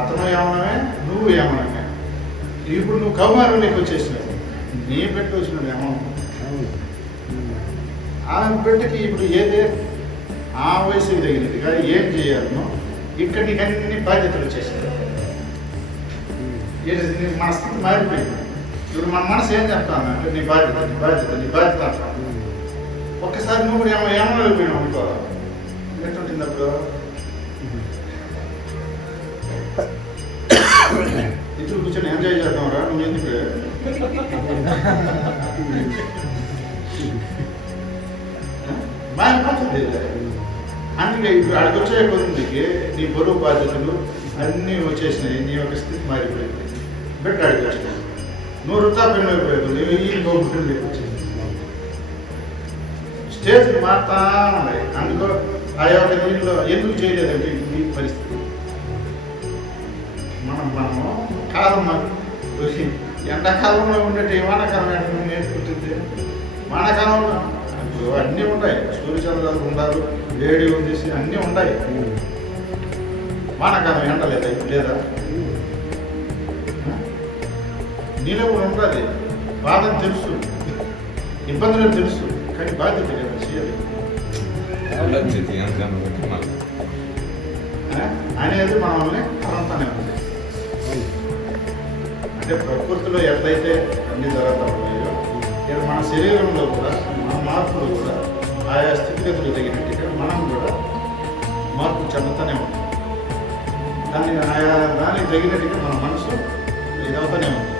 అతను ఏమనమే, నువ్వు ఏమనమే. ఇప్పుడు నువ్వు కౌమారంలోకి వచ్చేసినావు. నీ బిడ్డ వచ్చినాడు ఏమన్నా. ఆమె బిడ్డకి ఇప్పుడు ఏదే ఆ వయసుకి తగినట్టుగా ఏం చేయాలనో ఇక్కడ నీకు అన్ని బాధ్యతలు వచ్చేసాయి. మన స్థితి మారిపోయింది. ఇప్పుడు మన మనసు ఏం చెప్తాను అంటే నీ బాధ్యత నీ బాధ్యత నీ బాధ్యత అంటాను. ఒక్కసారి నువ్వు కూడా ఏమన్నా వెళ్ళిపోయినావు అనుకో, ఎట్టుంటుంది అప్పుడు? ఇద్దరు కూర్చొని ఎంజాయ్ చేద్దాం రా, నువ్వు ఎందుకు మారిపోతుంది. అందుకే ఇప్పుడు అక్కడికి వచ్చే కొద్దికి నీ బరువు బాధ్యతలు అన్నీ వచ్చేసినాయి. నీ యొక్క స్థితి మారిపోయింది. బిడ్డ అడిగి వచ్చినాయి. నువ్వు వృత్తాప్యం అయిపోయింది. ఈ గోపురం వచ్చింది. స్టేజ్ మారుతా ఉన్నాయి. అందుకో ఆ యొక్క దీనిలో ఎందుకు చేయలేదంటే ఈ పరిస్థితి మనము కాలం ఎండాకాలంలో ఉండేటి వానాకాలం ఎక్కడ నేర్చుకుంటుంది. వానాకాలంలో అన్నీ ఉంటాయి. సూర్యచంద్రాలు ఉండాలి, వేడి ఉంది, అన్నీ ఉన్నాయి. వానాకాలం ఎండ లేదా లేదా? నీలో కూడా ఉంటుంది. బాధను తెలుసు, ఇబ్బందులు తెలుసు, కానీ బాధ్యత లేదా చేయాలి అనేది మనల్ని కరంతానే ఉంది. అంటే ప్రకృతిలో ఎట్లయితే అన్ని జరుగుతూ ఉన్నాయో ఇక్కడ మన శరీరంలో కూడా మన మార్పులు కూడా ఆయా స్థితిగతులు తగినట్టుగా మనం కూడా మార్పు చెందుతూనే ఉంటాం. దానికి తగినట్టుగా మన మనసు ఇదవుతూనే ఉంది.